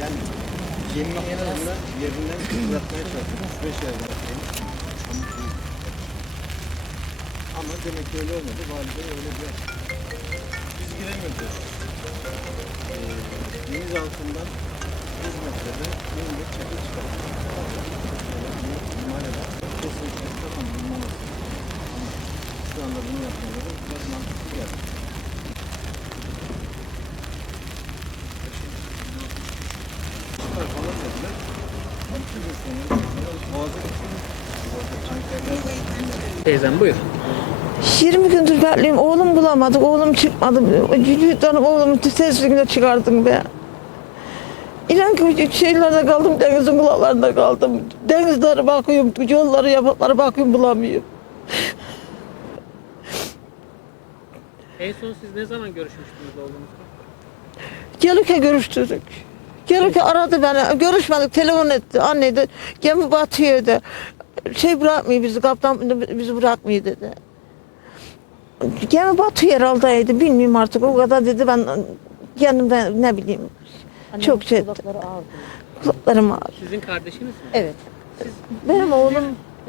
Yani gemiyi en azından yerinden fırlatmaya çalıştık. Süreç yerden. Ama demek ki öyle olmadı. Valide öyle bir Biz giremiyoruz. Ee, deniz altından 100 metrede bir çakıl çıkarttık. Himalaya kesinlikle tamam bulunmaması. Ama şu anda bunu yapmaları biraz mantıklı geldi. Teyzem buyur. 20 gündür bekliyorum. Oğlum bulamadık. Oğlum çıkmadı. Cücüklerim oğlumu tezlikle çıkardım be. İnan ki şeylerde kaldım, denizin kulaklarında kaldım. Denizlere bakıyorum, yolları, yapıklara bakıyorum bulamıyorum. En son siz ne zaman görüşmüştünüz oğlunuzla? Gelirken görüştürdük. Gelirken aradı beni. Görüşmedik, telefon etti. Anne de gemi batıyor dedi. Şey bırakmıyor bizi, kaptan bizi bırakmıyor dedi. Gemi batıyor herhalde dedi. Bilmiyorum artık o kadar dedi ben kendimden ne bileyim. Çok şey etti. Kulaklarım ağrıyor. Sizin kardeşiniz mi? Evet. Benim oğlum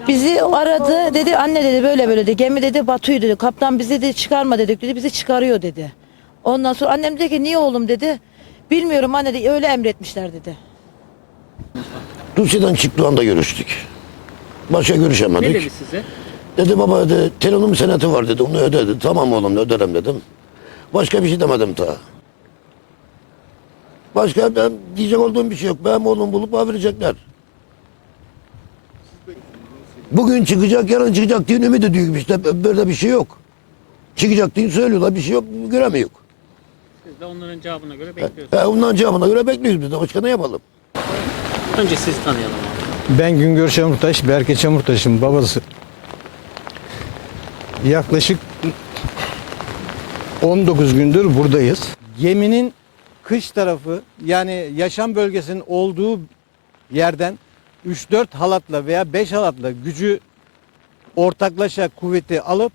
Bizi aradı dedi anne dedi böyle böyle dedi gemi dedi batıyor dedi kaptan bizi de çıkarma dedik dedi bizi çıkarıyor dedi. Ondan sonra annem dedi ki niye oğlum dedi. Bilmiyorum anne dedi öyle emretmişler dedi. Rusya'dan çıktığı anda görüştük. Başka Ne görüşemedik. dedi size? Dedi baba dedi telefonum seneti var dedi onu öde dedi. Tamam oğlum öderim dedim. Başka bir şey demedim ta. Başka ben diyecek olduğum bir şey yok. Benim oğlum bulup verecekler. Bugün çıkacak, yarın çıkacak diye ümit ediyor işte. Böyle bir şey yok. Çıkacak diye söylüyorlar. Bir şey yok, göremiyor. Siz de onların cevabına göre bekliyorsunuz. E, ondan cevabına göre bekliyoruz biz de. Başka ne yapalım? Önce sizi tanıyalım abi. Ben Güngör Çamurtaş, Berke Çamurtaş'ın babası. Yaklaşık 19 gündür buradayız. Geminin kış tarafı yani yaşam bölgesinin olduğu yerden 3-4 halatla veya 5 halatla gücü ortaklaşa kuvveti alıp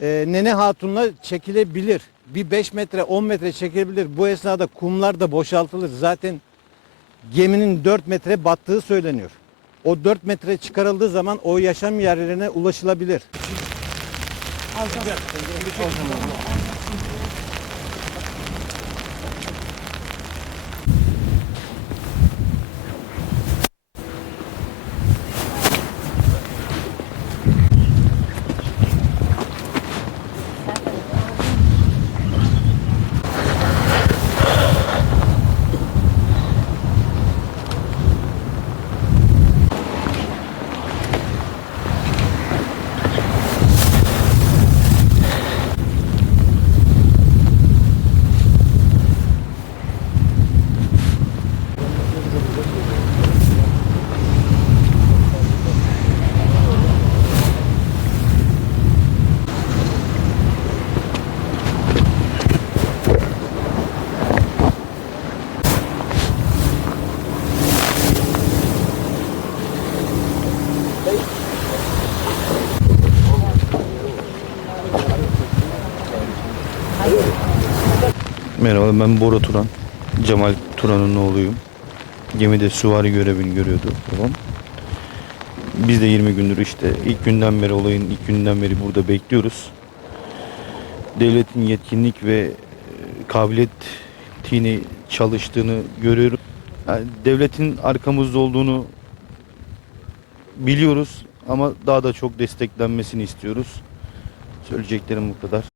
e, Nene Hatun'la çekilebilir. Bir 5 metre 10 metre çekebilir. Bu esnada kumlar da boşaltılır. Zaten geminin 4 metre battığı söyleniyor. O 4 metre çıkarıldığı zaman o yaşam yerlerine ulaşılabilir. Merhaba ben Bora Turan. Cemal Turan'ın oğluyum. Gemide süvari görevini görüyordu babam. Biz de 20 gündür işte ilk günden beri olayın ilk günden beri burada bekliyoruz. Devletin yetkinlik ve e, kabiliyetini çalıştığını görüyorum. Yani devletin arkamızda olduğunu biliyoruz ama daha da çok desteklenmesini istiyoruz. Söyleyeceklerim bu kadar.